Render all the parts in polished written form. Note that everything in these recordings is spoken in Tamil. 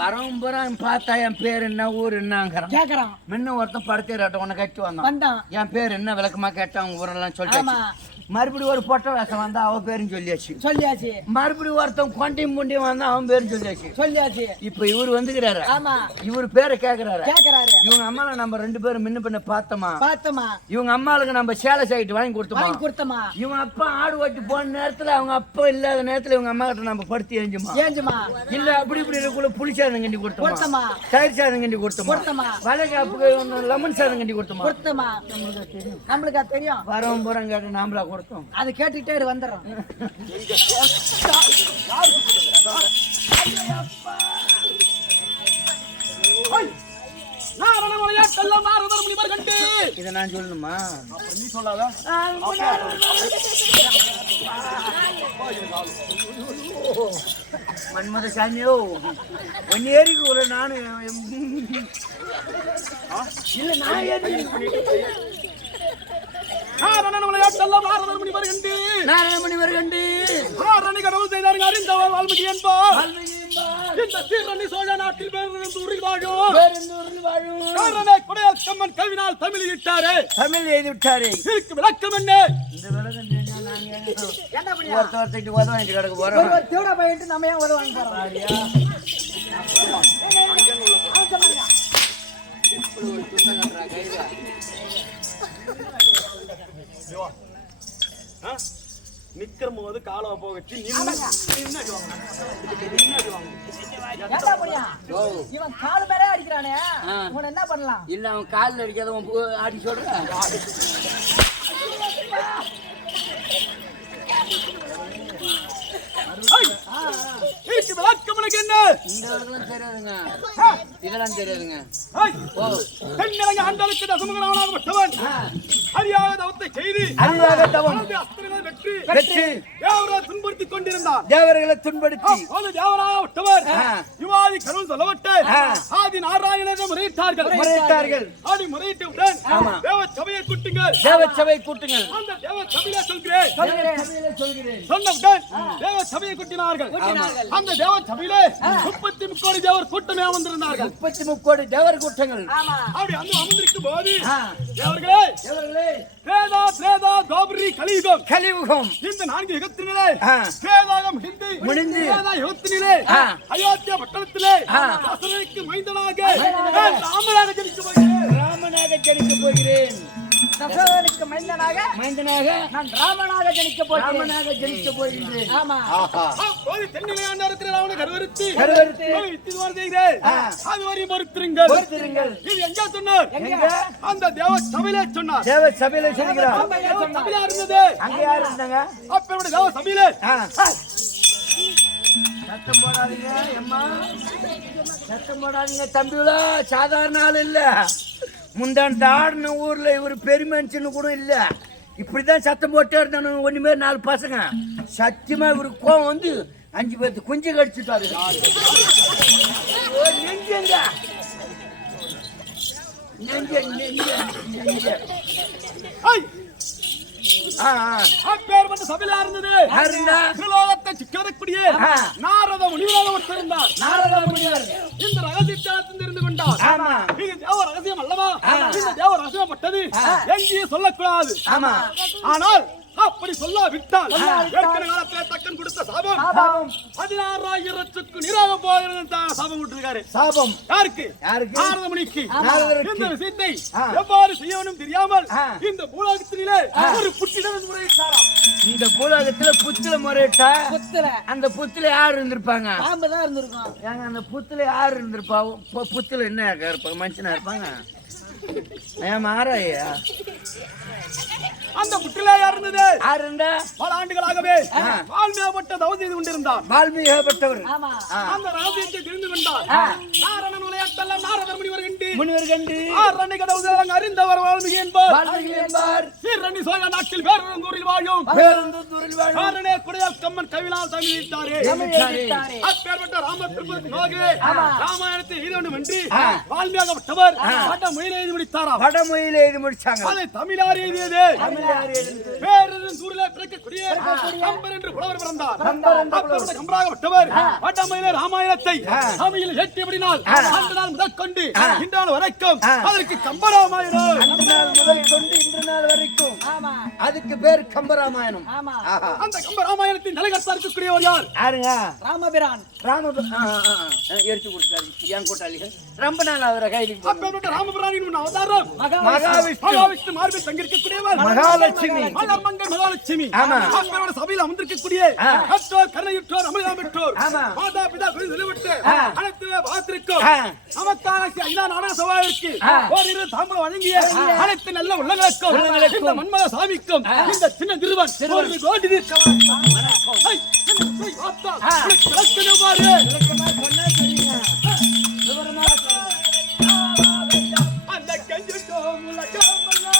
வரவும் போறான் பார்த்தா என் பேர் என்ன ஊர் என்னங்கிறான் கேக்குறான். முன்ன ஒருத்தன் படுத்திராட்டம் உன்னை கட்டி வந்தான். என் பேர் என்ன விளக்கமா கேட்டான் ஊரெல்லாம் சொல்லிட்டு மறுபடியும் ஒரு பொட்டை வேஷம் வந்தா அவன் பேரும் சொல்லியாச்சு. மறுபடியும் ஒருத்தன் கொண்டையும் முண்டியும் வந்தா அவன் பேரும் சொல்லியாச்சு. இப்ப இவரு வந்துக்கிறாரு. இவரு பேரை கேக்குறாரு. இவங்க அம்மால நம்ம 2 பேரும் முன்ன பின்ன பார்த்தோமா. இவங்க அம்மாளுக்கு நம்ம சேலை சைட்டு வாங்கி கொடுத்தோமா. இவங்க அப்பா ஆடு ஓட்டி போன நேரத்துல அவங்க அப்பா இல்லாத நேரத்துல இவங்க அம்மா கிட்ட நம்ம படுத்தி ஏஞ்சுமா இல்ல அப்படி இப்படி இருக்குள்ள புளி சாதம் கண்டி கொடுத்தோமா, தயிர் சாதம் கண்டி கொடுத்தோமா, வளைகாப்புக்கு லெமன் சாதம் கண்டி கொடுத்தோமா. நம்மளுக்கு தெரியும். வரவும் போறோம் கேட்டு நாமளா கொடுத்தோம். அதை கேட்டுக்கிட்டே வந்துடுறோம். இதை நான் சொல்லணுமா? நீ சொல்லாத. மன்மத சாமியோ ஒன்னு ஏறிக்கு ஒரு நானு இல்ல நான் ஏறி நாராயணமணி வருகண்டு கடவுள் செய்தார்கள் அறிந்தவர் வால்மீகி என்பார். சோழ நாட்டில் குடையம்மன் கவினால் தமிழ் இட்டாரே, தமிழ் எழுதி விட்டாரே. இதுக்கு விளக்கம் என்ன? இந்த விளக்கம் ஒருத்தர் உதவாங்க கிடக்கு போறோம். தேட போயிட்டு நம்ம ஏன் உதவாங்க போறோம்? நிக்கிற போது காலா போகச்சு இவன் கால் மேலே அடிக்கிறானே, என்ன பண்ணலாம்? இல்ல அவன் காலில் அடிக்காத ஆடி சொல்ற. என்ன இந்த இடத்துல தெரியாதுங்க, இதெல்லாம் தெரியாதுங்க. ஆண்டலுக்கு தசமகனாகப்பட்டவன் அறியாத தவத்தை செய்து வெற்றி தேவரை துன்படுத்திக் கொண்டிருந்தான். தேவர்களை துன்படுத்தி தேவராகப்பட்டவர் யுவாதி கருள் சொல்லப்பட்டு ஆதி நாராயணனை முறையிட்டார்கள். ஆதி முறையிட்டவுடன் தேவ சபையை கூட்டுங்கள், தேவ சபையை கூட்டுங்கள். அந்த தேவ சபையில சொல்கிறேன் சொன்னவுடன் தேவ சபையை கூட்டினார்கள். அந்த தேவ சபையிலே 33 கோடி தேவர் கூட்டமே வந்திருந்தார்கள். 33 கோடி தேவர் கூட்டங்கள் அப்படி வந்து அமர்ந்திருக்கும் போது தேவர்களே வேதா பிரேதா தோபரி கலியுகம் இந்த 4 யுகத்தினிலே வேதாகம் ஹிந்தி முடிந்து வேதா யுகத்தினிலே அயோத்தியா பட்டணத்திலே தசரனுக்கு மைந்தனாக ராமனாக ஜனிக்க போகிறேன். தசரனுக்கு மைந்தனாக நான் ராமனாக ஜனிக்க போகிறேன். ஆமா போய் தென்னிலே ஆண்டா இருக்கிற ராவண கருவருத்தி இத்திவார் செய்கிறேன். அதுவரை பொறுத்திருங்கள். இது எங்க சொன்னார்? அந்த தேவ சபையிலே சொன்னார். தேவ சபையிலே சொல்கிறார். சபையில இருந்தது. அங்க யார் இருந்தாங்க? அப்பவே தேவ சபையிலே சத்தம் போடாதீங்க அம்மா, சத்தம் போடாதீங்க தம்பிகளா. சாதாரண ஆள் இல்ல. முந்தாண்டு ஆடின ஊர்ல இவர் பெரிய மனுஷன்னு கூட இல்ல. இப்படிதான் சத்தம் போட்டே இருந்தானு. ஒண்ணுமே 4 பசங்க சத்தியமா இவருக்கு கோவம் வந்து 5 பேர்த்து குஞ்சு கடிச்சுட்டாரு. சபையில இருந்தது நாரத முனிவராக இருந்தார். நாரத முனிவர் இந்த ரகசியத்தை தெரிந்து கொண்டார். இது தேவ ரகசியம் அல்லவா? இந்த தேவ ரகசியப்பட்டது எங்கேயும் சொல்லக்கூடாது. ஆனால் அப்படி சொல்ல விட்டால் காலத்திலே தக்கன் கொடுத்த சாபம் 16,000க்கு நீராக போகிறது. சாபம் விட்டுருக்காரு. சாபம் யாருக்கு? நாரத முனிக்கு. இந்த விஷயத்தை எவ்வாறு செய்யணும் தெரியாமல் இந்த பூலோகத்திலே ஒரு புத்திரன் முறையிட்டாராம். இந்த பூலோகத்துல புத்திர முறையிட்டா அந்த புத்துல யார் இருந்திருப்பாங்க? பாம்பு தான் இருந்திருக்கும். ஏங்க அந்த புத்துல யார் இருந்திருப்பா? புத்துல என்ன இருப்பாங்க? மனுஷனா இருப்பாங்க. மாறாயா அந்த புற்றிலே யார் இருந்தது? யார் இருந்தா? பல ஆண்டுகளாகவே வால்மீகப்பட்ட தவம் செய்து கொண்டிருந்தார். வால்மீகப்பட்டவர் அந்த ரகசியத்தை தெரிந்து கொண்டார். நாரணன் விளையாட்டெல்லாம் நாரதர் முனிவர் கண்டு ஆரணி கடவுள் அறிந்தவர் வால்மீகி என்பார். சீரணி சோழ நாட்டில் பேருந்தூரில் வாழும் ஆரணே குடையம்மன் கவினால் தமிழ் இட்டாரே. அப்பேற்பட்ட ராம திருப்பதி ராமாயணத்தை எழுத வேண்டும் என்று வால்மீகப்பட்டவர் முயலை முடித்தாராம். வடமொழியில எழுதி முடிச்சாங்க. அதை தமிழார் எழுதியது. பேரறிஞர் சூரிலே பிறக்கக்கூடிய கம்பர் என்று புலவர் பிறந்தார். கம்பராகப்பட்டவர் வடமொழியில ராமாயணத்தை தமிழில் ஏற்றியபடினால் அந்த நாள் முதல் கொண்டு இன்று நாள் வரைக்கும் அதற்கு கம்பராமாயணம். அந்த நாள் முதல் கொண்டு இன்று நாள் வரைக்கும் அதுக்கு பேர் கம்பராமாயணம். அந்த கம்பராமாயணத்தின் நிலைகர்த்தா இருக்கக்கூடியவர் யார்? யாருங்க? ராமபிரான். எடுத்து கொடுத்தாரு என் கூட்டாளிகள். ரொம்ப நாள் அவரை கைது. அப்பேற்பட்ட ராமபிரானின் அவதாரம் மகாவிஷ்ணு மார்பில் தங்கியிருக்கக்கூடியவர் மகாலட்சுமி. மகாலட்சுமி. அப்பேற்பட்ட சபையில் அமர்ந்திருக்கக்கூடிய கற்றோர் கருணையுற்றோர் அமிர்தம் பெற்றோர் மாதா பிதா குருவிட்டு அனைத்து பார்த்திருக்கும் நமக்கான ஐநா நாடா சபாவிற்கு ஓரிரு தாம்பரம் வழங்கிய அனைத்து நல்ல உள்ளங்களுக்கும் இந்த மன்மத சாமிக்கும் இந்த சின்ன திருவன் ஒரு கோடி அந்த கஞ்சிட்டோ முழக்காமல்ல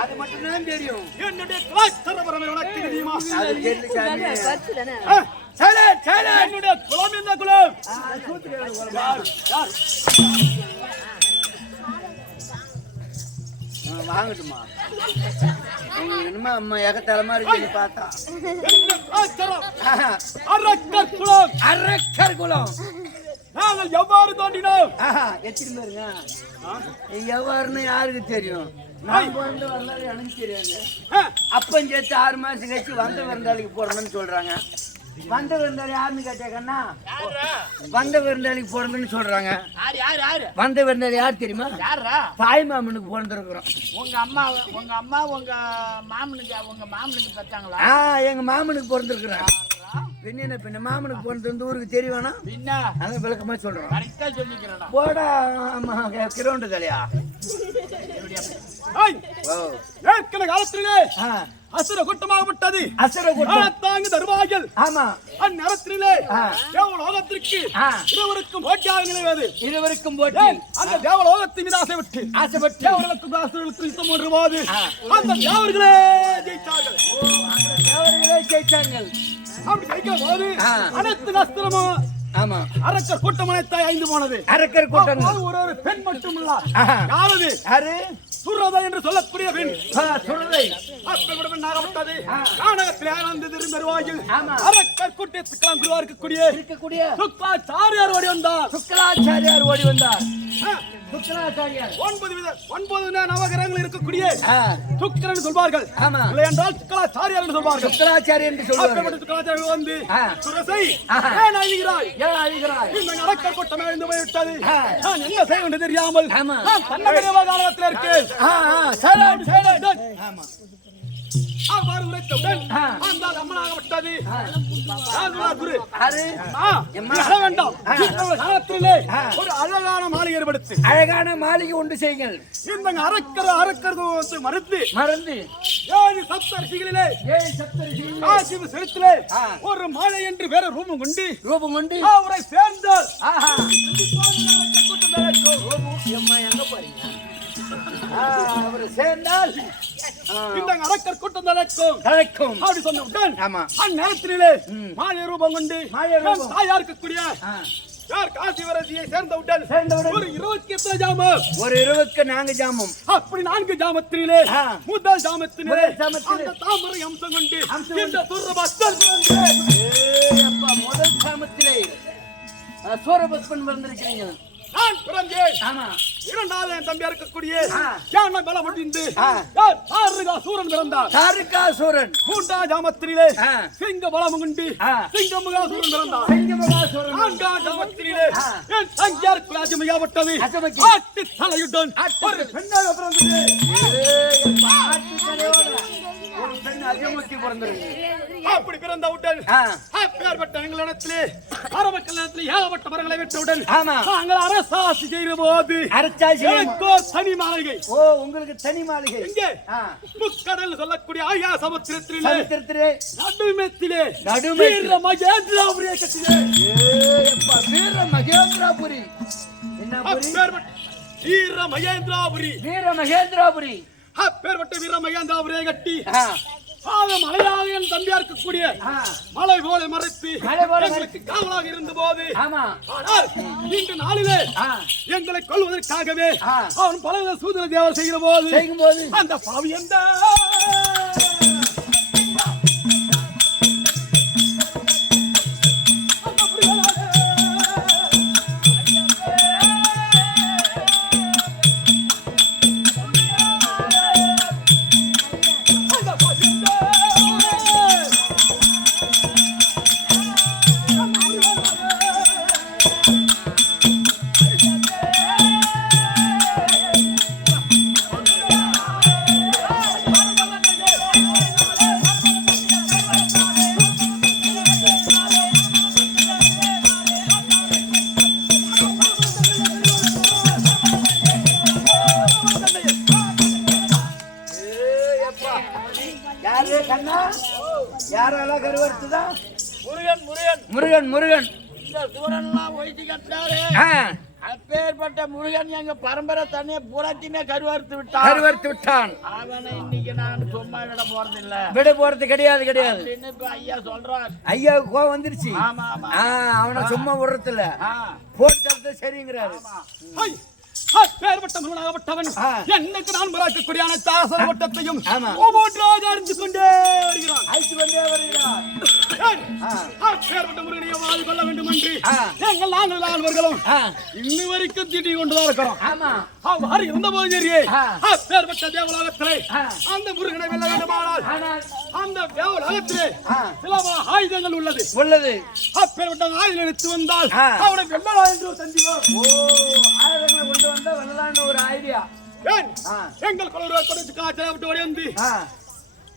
அது மட்டும்தான் தெரியும். என்னுடைய கலாச்சார பரம்பரை உனக்கு தெரியுமா? என்னுடைய குலம் என்ன குலம்? வாங்கட்டுமா? என்னமா அம்மா ஏகத்தலமா இருக்கு பார்த்தா. அரக்கர் குலம். அரக்கர் குலம். நாங்கள் எவ்வாறு தோன்றினோம்? எத்தனை பேருங்க? எவ்வாறுன்னு யாருக்கு தெரியும்? நான் பிறந்த வரலாறு எனக்கு தெரியாது. அப்பன் சேர்த்து 6 மாசம் கழிச்சு வந்த விருந்தாளிக்கு போறணும்னு சொல்றாங்க. வந்த விருந்தாளி யாருன்னு கேட்டாக்கன்னா வந்த விருந்தாளிக்கு போறதுன்னு சொல்றாங்க. வந்த விருந்தாளி யார் தெரியுமா? தாய் மாமனுக்கு பிறந்திருக்கிறோம். உங்க அம்மா உங்க மாமனுக்கு பார்த்தாங்களா? எங்க மாமனுக்கு பிறந்திருக்கிறேன். பின்ன மாமனுக்கு போனது ஊருக்கு தெரியவேனா? அதான் விளக்கமா சொல்றோம். போடா கிரௌண்டு தலையா ஏற்கனவே காலத்திலே அசுர கூட்டமாகப்பட்டது. அசுர கூட்டம் தாங்க தருவார்கள். ஆமா. அந்நேரத்திலே தேவலோகத்திற்கு இருவருக்கும் போட்டியாக நிலைவது. இருவருக்கும் போட்டி. அந்த தேவலோகத்தின் மீது ஆசைப்பட்டு தேவர்களுக்கும் அசுரர்களுக்கும் யுத்தம் ஒன்றுவாது. அந்த தேவர்களே ஜெயித்தார்கள். தேவர்களே ஜெயித்தார்கள். அப்படி ஜெயிக்கிற போது அனைத்து நஸ்திரமும் ஆமா அரக்கர் கூட்டம் அனைத்தாய் ஐந்து போனது. அரக்கர் கூட்டம் ஒரு பெண் மட்டும் இல்ல. யாரது? யாரு? சுரதை என்று சொல்லக்கூடிய பெண். சுரதை அப்படி நாகப்பட்டது. நாடகத்தில் ஆனந்தது இருந்தருவாயில் அரக்கர் கூட்டத்துக்கெல்லாம் குருவா இருக்கக்கூடிய சுக்கலாச்சாரியார் ஓடி வந்தார். சுக்கலாச்சாரியார் ஓடி வந்தார். சுக்கலாச்சாரியார் 9 நவகிரகங்கள் இருக்கக்கூடிய சுக்கிரன் சொல்வார்கள். இல்லை என்றால் சுக்கலாச்சாரியார் என்று சொல்வார்கள். சுக்கலாச்சாரியர் என்று சொல்வார்கள். சுக்கலாச்சாரியார் வந்து சுரசை ஏன் அழிகிறாய்? இந்த அரக்கர் கூட்டம் அழிந்து போய்விட்டது. நான் என்ன செய்ய வேண்டும் தெரியாமல் தன்னுடைய காலத்தில் இருக்கேன். அவ்வாறு உரைத்தவுடன் அந்த அம்மனாகப்பட்டது ஒரு அழகான மாளிகை ஏற்படுத்து. அழகான மாளிகை உண்டு செய்யுங்கள். இந்த அரக்கர் மறுத்து 7 சப்தரிஷிகளிலே ஒரு மாலை என்று வேற ரூபம் கொண்டு அவரை சேர்ந்தார். எங்க போறீங்க? அவரை சேர்ந்தால் இந்த அரக்கர் கூட்டம் தலைக்கும் அப்படி சொன்ன அந்நேரத்திலே மாய ரூபம் கொண்டு தாயா இருக்கக்கூடிய யார் காசிவரசியை சேர்ந்தவுடன் ஒரு 28 ஜாமம். ஒரு 24 ஜாமம். அப்படி 4 ஜாமத்திலே முதல் ஜாமத்திலே அந்த தாமரை அம்சம் கொண்டு இந்த துர்ரபஸ்தல் முதல் ஜாமத்திலே சூரபத்மன் வந்திருக்கிறீங்க. நான் பிறந்தேன். ஆமா. இரண்டாவது என் தம்பியா இருக்கக்கூடிய ஆ. யானை பல முடிந்து சூரன் பிறந்தார். தாரிகாசூரன். மூன்றாம் ஜாமத்திலே ஆ. சிங்க பலம் கொண்டு ஆ. சிங்கமுகாசூரன் பிறந்தார். சிங்கமகாசூரன். நான்காம் ஜாமத்திலே ஆ. என் தங்கியாருக்கு ராஜ்யமையாப்பட்டது. அசமக்கி. ஆட்டு தலையுடன் ஒரு பெண்ணாக பிறந்தது. ஒரு பெண் அஜமுத்தி பிறந்திருக்கு. அப்படி பிறந்தவுடன் அப்பேற்பட்ட எங்களிடத்திலே அரப கல்யாணத்தில் ஏகப்பட்ட மரங்களை வெற்றவுடன் ஆமா. நாங்கள் அரசாட்சி செய்த போது அரசாட்சி. எனக்கோ தனி மாளிகை. ஓ, உங்களுக்கு தனி மாளிகை. எங்கே? ஆ. முக்கடல் சொல்லக்கூடிய ஆயா சமுத்திரத்திலே சரித்திரத்திலே நடுமெத்திலே நடுமெத்திலே. வீர மகேந்திராபுரிய கட்டிலே. ஏப்பா, வீர மகேந்திராபுரி. என்ன புரி? அப்பேற்பட்ட வீர மகேந்திராபுரி. வீர மகேந்திராபுரி. அப்பேற்பட்ட வீர மகேந்திராபுரியை கட்டி ஆ. மலையாக என் தம்பியா இருக்கக்கூடிய ஆ. மலை போல மறைத்து மலை போல எங்களுக்கு காவலாக இருந்த போது ஆமா. ஆனால் இன்று நாளிலே ஆ. எங்களை கொல்வதற்காகவே ஆ. அவன் பல சூதன தேவர் செய்கிற போது செய்யும்போது அந்த பாவி எந்த யாரு கண்ணா? யாரால கருவறுத்துதா? முருகன் முருகன் முருகன். முருகன். இந்த சூரன்லாம் ஒழிச்சு கட்டாரு. ஆ. அப்பேற்பட்ட முருகன் எங்க பரம்பரை தண்ணியை பூராத்தையுமே கருவார்த்து விட்டான். கருவறுத்து விட்டான். அவனை இன்னைக்கு நான் சும்மா விட போறது இல்ல. விட போறது கிடையாது. அப்படின்னு இப்ப ஐயா சொல்றான். ஐயாவுக்கு கோவம் வந்துருச்சு. ஆமா ஆமா. அவனை சும்மா விடுறதில்ல. ஆ. போட்டு சரிங்கிறாரு. பேர்பட்ட முருகனாகப்பட்டவன் ஆ. என்னைக்கு நான் மறாக்கக்கூடிய அனைத்து ஆசன வட்டத்தையும் ஆமா. ஒவ்வொன்றாக அறிந்து கொண்டே வருகிறான். அழைத்து கொண்டே வருகிறார். பேர்பட்ட முருகனையை வாழ் கொள்ள வேண்டும் என்று ஆ. எங்கள் நாங்கள் நால்வர்களும் ஆ. இன்னி வரைக்கும் தீட்டி கொண்டுதான் இருக்கிறோம். ஆமா. அவ்வாறு இருந்த போது சரியே ஆ. பேர்பட்ட தேவலோகத்திலே ஆ. அந்த முருகனை வெல்ல வேண்டுமானால் ஆனால் அந்த தேவலோகத்திலே ஆ. சில ஆயுதங்கள் உள்ளது. உள்ளது. பேர்பட்ட ஆயுதம் எடுத்து வந்தால் ஆ. அவனை வெல்லலாம் என்று சந்திவோம். ஓ, ஆயுதங்களை கொண்டு வந்தா வெள்ளலான்னு ஒரு ஐடியா. ஏன் ஆ. எங்கள் கொலருவா கொடுத்து காற்றை விட்டு ஓடி வந்து ஆ.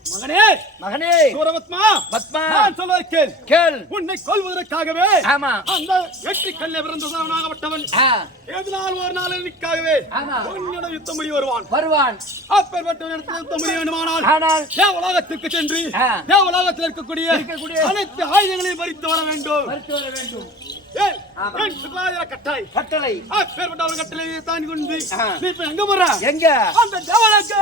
மகனே மகனே சூரபத்மா பத்மா நான் சொல்வதை கேள். கேள். உன்னை கொல்வதற்காகவே ஆமா. அந்த வெற்றி கல்லை பிறந்தவனாகப்பட்டவன் ஆ. எதனால் ஒரு நாள் இன்னைக்காகவே ஆமா. உன்னிடம் யுத்தம் பண்ணி வருவான். வருவான். அப்பேற்பட்ட இடத்தில் யுத்தம் பண்ணி வேண்டுமானால் ஆனால் தேவலோகத்திற்கு சென்று ஆ. தேவலோகத்தில் இருக்கக்கூடிய அனைத்து ஆயுதங்களையும் பறித்து வர வேண்டும். மறுத்து வர வேண்டும். ஏன்? ஆமா. ஏன் சுக்லாதிர கட்டாய் கட்டளை. அப்பேற்பட்ட ஒரு கட்டளையை தாண்டி கொண்டு ஆ. நீ இப்ப எங்க போற? எங்க? அந்த தேவலோக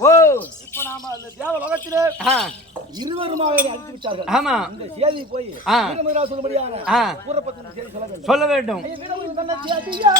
ஓ. இப்ப நாம அந்த தேவலோகத்திலே ஆ. இருவருமாக அழித்து விட்டார்கள். ஆமா. இந்த செய்தி போய் ஆ. வீரமயிரா சொல்லும்படியான ஆ. கூறப்பட்ட செய்தி சொல்ல வேண்டும். சொல்ல வேண்டும். வீரமயிர் தன்னச்சி அதியா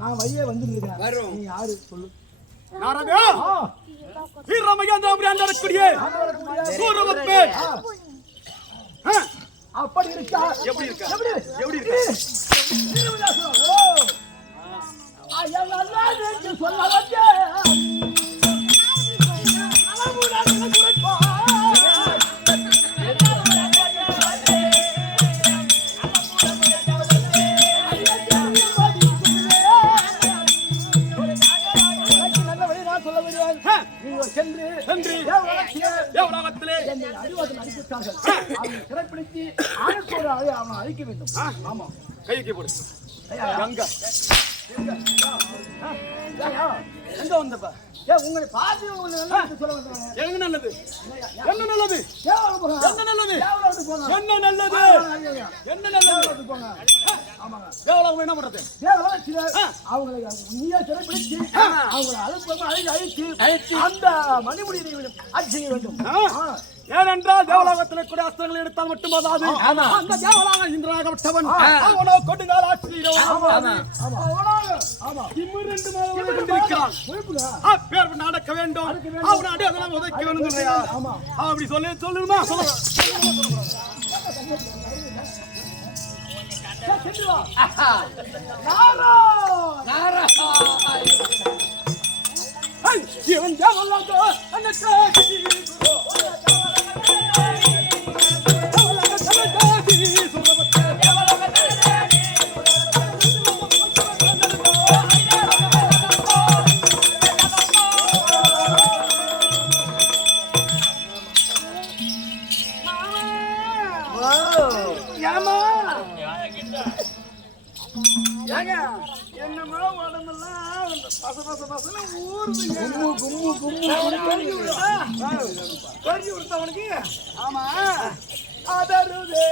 நான் வழியே வந்து வரும். நீ யாரு சொல்லு? நாரதா வீரமகேந்திர ஆண்டவருக்குரிய சூரபத்மே. அப்படி இருக்கா? எப்படி இருக்கா? எப்படி இருக்கா? ஐயா நல்லா இருக்கு சொல்ல வந்தே. அழிக்க வேண்டும். ஆமா கைக்கு போடு. எங்க வந்தப்ப உங்களை பார்த்து சொல்ல வந்தாங்க. எங்க நல்லது? என்ன நல்லது? என்ன நல்லது? என்ன நல்லது? என்ன நல்லது? போங்க. ஆமாங்க. தேவலோகம் என்ன பண்றது? அவங்களை நீயா சிறைப்பிடிச்சு அவங்களை அழைத்து அந்த மணிமுடியை அடிச்சு வேண்டும். ஏனென்றால் தேவலோகத்தில் கூட அஸ்திரங்கள் எடுத்தால் மட்டும் போதாது. அந்த தேவலோகம் இந்திரனாக விட்டவன் அவனோ கொடுங்கால் ஆட்சி நடக்க வேண்டும். அவனாடி அதெல்லாம் உதைக்க வேண்டும். அப்படி சொல்லுமா இவன் என்னமா உடம்பெல்லாம் பச பச பசன்னு ஊருதுங்க. கும்மு கும்மு கும்மு கொடுத்தவனுக்கு. ஆமா அதருது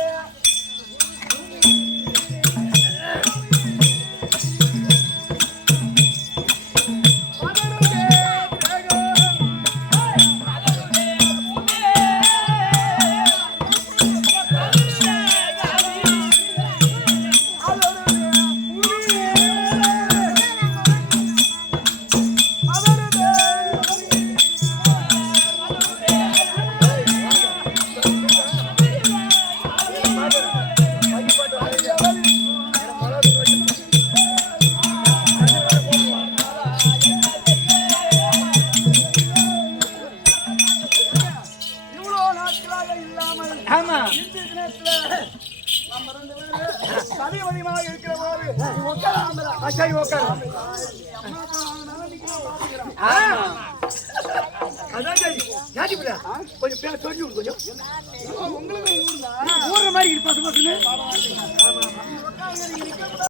கொஞ்சம் பேர் சொல்லி கொஞ்சம் உங்களுக்கு ஊர்ற மாதிரி பசு பசுன்னு